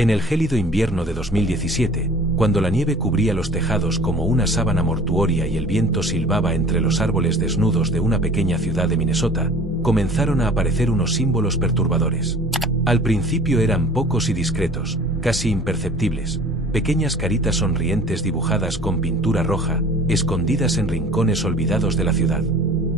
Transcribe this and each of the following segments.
En el gélido invierno de 2017, cuando la nieve cubría los tejados como una sábana mortuoria y el viento silbaba entre los árboles desnudos de una pequeña ciudad de Minnesota, comenzaron a aparecer unos símbolos perturbadores. Al principio eran pocos y discretos, casi imperceptibles, pequeñas caritas sonrientes dibujadas con pintura roja, escondidas en rincones olvidados de la ciudad.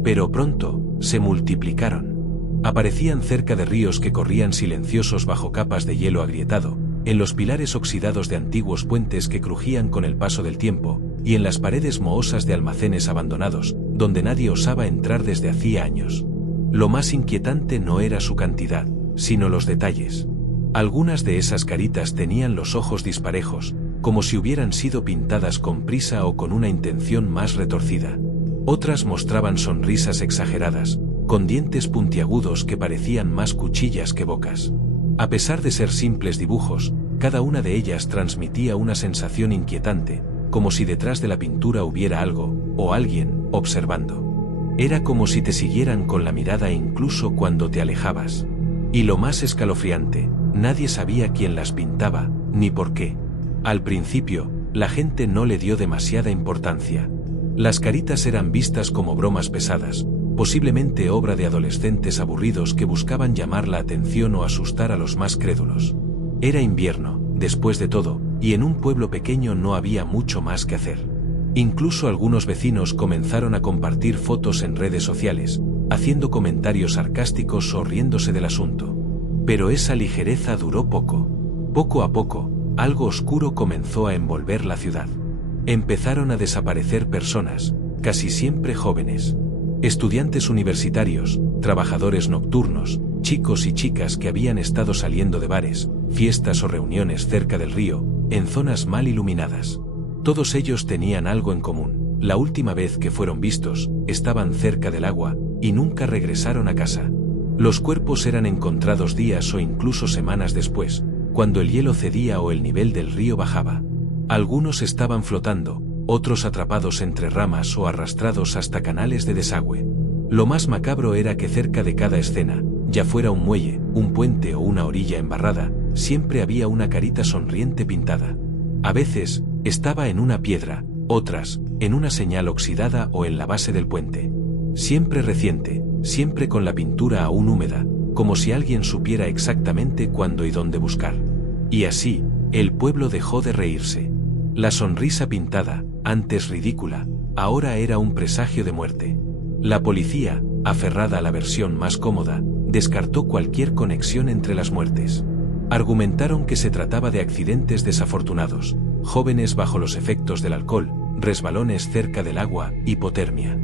Pero pronto, se multiplicaron. Aparecían cerca de ríos que corrían silenciosos bajo capas de hielo agrietado, en los pilares oxidados de antiguos puentes que crujían con el paso del tiempo, y en las paredes mohosas de almacenes abandonados, donde nadie osaba entrar desde hacía años. Lo más inquietante no era su cantidad, sino los detalles. Algunas de esas caritas tenían los ojos disparejos, como si hubieran sido pintadas con prisa o con una intención más retorcida. Otras mostraban sonrisas exageradas, con dientes puntiagudos que parecían más cuchillas que bocas. A pesar de ser simples dibujos, cada una de ellas transmitía una sensación inquietante, como si detrás de la pintura hubiera algo, o alguien, observando. Era como si te siguieran con la mirada incluso cuando te alejabas. Y lo más escalofriante, nadie sabía quién las pintaba, ni por qué. Al principio, la gente no le dio demasiada importancia. Las caritas eran vistas como bromas pesadas, posiblemente obra de adolescentes aburridos que buscaban llamar la atención o asustar a los más crédulos. Era invierno, después de todo, y en un pueblo pequeño no había mucho más que hacer. Incluso algunos vecinos comenzaron a compartir fotos en redes sociales, haciendo comentarios sarcásticos o riéndose del asunto. Pero esa ligereza duró poco. Poco a poco, algo oscuro comenzó a envolver la ciudad. Empezaron a desaparecer personas, casi siempre jóvenes. Estudiantes universitarios, trabajadores nocturnos, chicos y chicas que habían estado saliendo de bares, fiestas o reuniones cerca del río, en zonas mal iluminadas. Todos ellos tenían algo en común. La última vez que fueron vistos, estaban cerca del agua, y nunca regresaron a casa. Los cuerpos eran encontrados días o incluso semanas después, cuando el hielo cedía o el nivel del río bajaba. Algunos estaban flotando, otros atrapados entre ramas o arrastrados hasta canales de desagüe. Lo más macabro era que cerca de cada escena, ya fuera un muelle, un puente o una orilla embarrada, siempre había una carita sonriente pintada. A veces, estaba en una piedra, otras, en una señal oxidada o en la base del puente. Siempre reciente, siempre con la pintura aún húmeda, como si alguien supiera exactamente cuándo y dónde buscar. Y así, el pueblo dejó de reírse. La sonrisa pintada, antes ridícula, ahora era un presagio de muerte. La policía, aferrada a la versión más cómoda, descartó cualquier conexión entre las muertes. Argumentaron que se trataba de accidentes desafortunados, jóvenes bajo los efectos del alcohol, resbalones cerca del agua, hipotermia.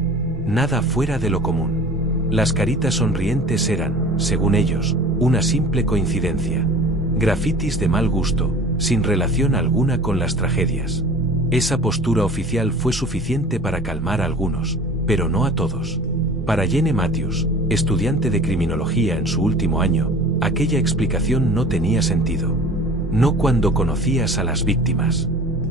Nada fuera de lo común. Las caritas sonrientes eran, según ellos, una simple coincidencia. Grafitis de mal gusto, sin relación alguna con las tragedias. Esa postura oficial fue suficiente para calmar a algunos, pero no a todos. Para Jenny Matthews, estudiante de criminología en su último año, aquella explicación no tenía sentido. No cuando conocías a las víctimas.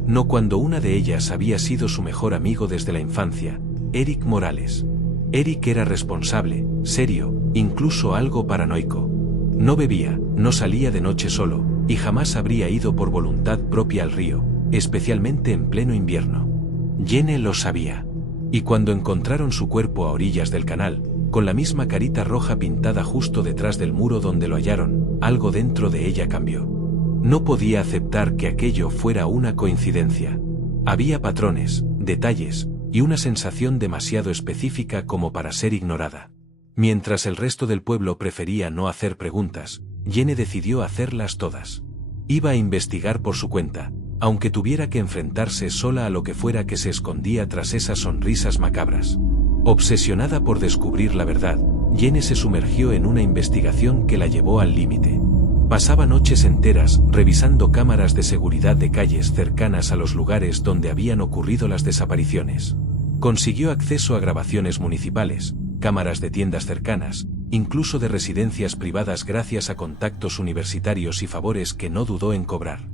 No cuando una de ellas había sido su mejor amigo desde la infancia, Eric Morales. Eric era responsable, serio, incluso algo paranoico. No bebía, no salía de noche solo, y jamás habría ido por voluntad propia al río, especialmente en pleno invierno. Jenny lo sabía. Y cuando encontraron su cuerpo a orillas del canal, con la misma carita roja pintada justo detrás del muro donde lo hallaron, algo dentro de ella cambió. No podía aceptar que aquello fuera una coincidencia. Había patrones, detalles, y una sensación demasiado específica como para ser ignorada. Mientras el resto del pueblo prefería no hacer preguntas, Jenny decidió hacerlas todas. Iba a investigar por su cuenta, aunque tuviera que enfrentarse sola a lo que fuera que se escondía tras esas sonrisas macabras. Obsesionada por descubrir la verdad, Jenny se sumergió en una investigación que la llevó al límite. Pasaba noches enteras revisando cámaras de seguridad de calles cercanas a los lugares donde habían ocurrido las desapariciones. Consiguió acceso a grabaciones municipales, cámaras de tiendas cercanas, incluso de residencias privadas gracias a contactos universitarios y favores que no dudó en cobrar.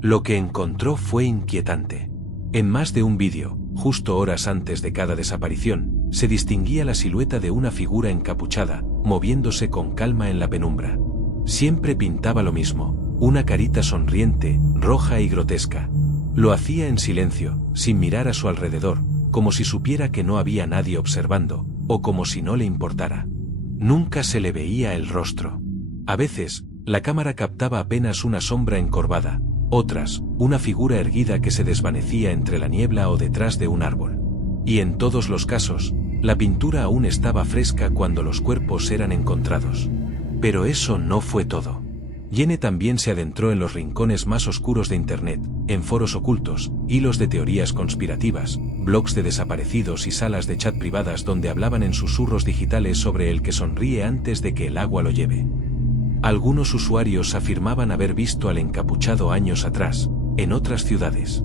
Lo que encontró fue inquietante. En más de un vídeo, justo horas antes de cada desaparición, se distinguía la silueta de una figura encapuchada, moviéndose con calma en la penumbra. Siempre pintaba lo mismo, Una carita sonriente, roja y grotesca. Lo hacía en silencio, sin mirar a su alrededor, como si supiera que no había nadie observando, o como si no le importara. Nunca se le veía el rostro. A veces, la cámara captaba apenas una sombra encorvada, otras, una figura erguida que se desvanecía entre la niebla o detrás de un árbol. Y en todos los casos, la pintura aún estaba fresca cuando los cuerpos eran encontrados. Pero eso no fue todo. Jenny también se adentró en los rincones más oscuros de Internet, en foros ocultos, hilos de teorías conspirativas, blogs de desaparecidos y salas de chat privadas donde hablaban en susurros digitales sobre el que sonríe antes de que el agua lo lleve. Algunos usuarios afirmaban haber visto al encapuchado años atrás, en otras ciudades.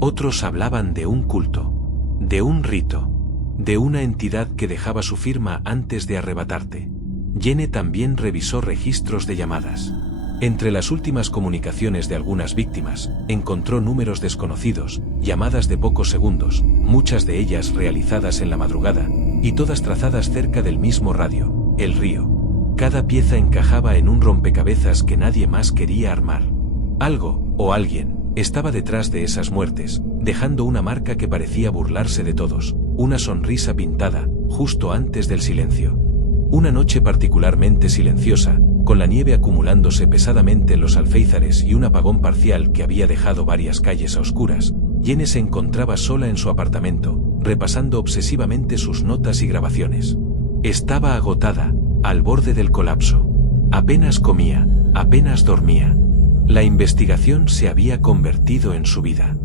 Otros hablaban de un culto, de un rito, de una entidad que dejaba su firma antes de arrebatarte. Jenny también revisó registros de llamadas. Entre las últimas comunicaciones de algunas víctimas, encontró números desconocidos, llamadas de pocos segundos, muchas de ellas realizadas en la madrugada, y todas trazadas cerca del mismo radio, el río. Cada pieza encajaba en un rompecabezas que nadie más quería armar. Algo, o alguien, estaba detrás de esas muertes, dejando una marca que parecía burlarse de todos, una sonrisa pintada, justo antes del silencio. Una noche particularmente silenciosa, con la nieve acumulándose pesadamente en los alféizares y un apagón parcial que había dejado varias calles a oscuras, Jenny se encontraba sola en su apartamento, repasando obsesivamente sus notas y grabaciones. Estaba agotada, al borde del colapso. Apenas comía, apenas dormía. La investigación se había convertido en su vida.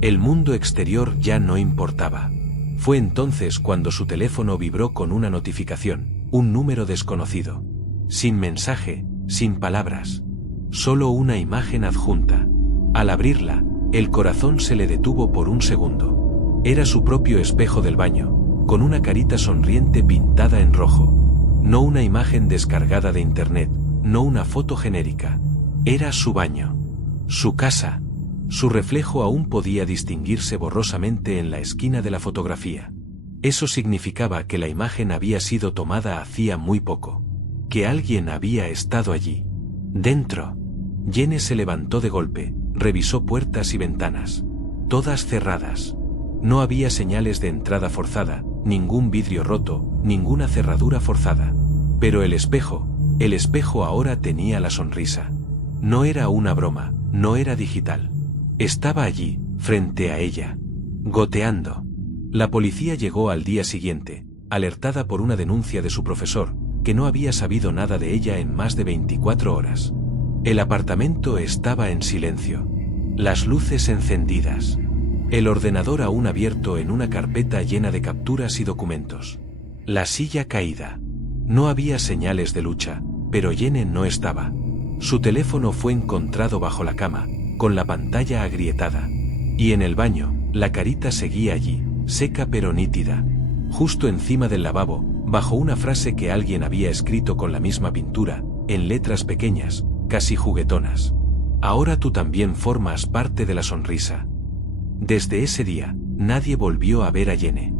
El mundo exterior ya no importaba. Fue entonces cuando su teléfono vibró con una notificación, un número desconocido. Sin mensaje, sin palabras. Solo una imagen adjunta. Al abrirla, el corazón se le detuvo por un segundo. Era su propio espejo del baño, con una carita sonriente pintada en rojo. No una imagen descargada de internet, no una foto genérica. Era su baño. Su casa. Su reflejo aún podía distinguirse borrosamente en la esquina de la fotografía. Eso significaba que la imagen había sido tomada hacía muy poco. Que alguien había estado allí. Dentro. Jenny se levantó de golpe, revisó puertas y ventanas. Todas cerradas. No había señales de entrada forzada, ningún vidrio roto, ninguna cerradura forzada. Pero el espejo ahora tenía la sonrisa. No era una broma, no era digital. Estaba allí, frente a ella. Goteando. La policía llegó al día siguiente, alertada por una denuncia de su profesor, que no había sabido nada de ella en más de 24 horas. El apartamento estaba en silencio. Las luces encendidas. El ordenador aún abierto en una carpeta llena de capturas y documentos. La silla caída. No había señales de lucha, pero Jenny no estaba. Su teléfono fue encontrado bajo la cama, con la pantalla agrietada. Y en el baño, la carita seguía allí, seca pero nítida. Justo encima del lavabo, bajo una frase que alguien había escrito con la misma pintura, en letras pequeñas, casi juguetonas. Ahora tú también formas parte de la sonrisa. Desde ese día, nadie volvió a ver a Jenny.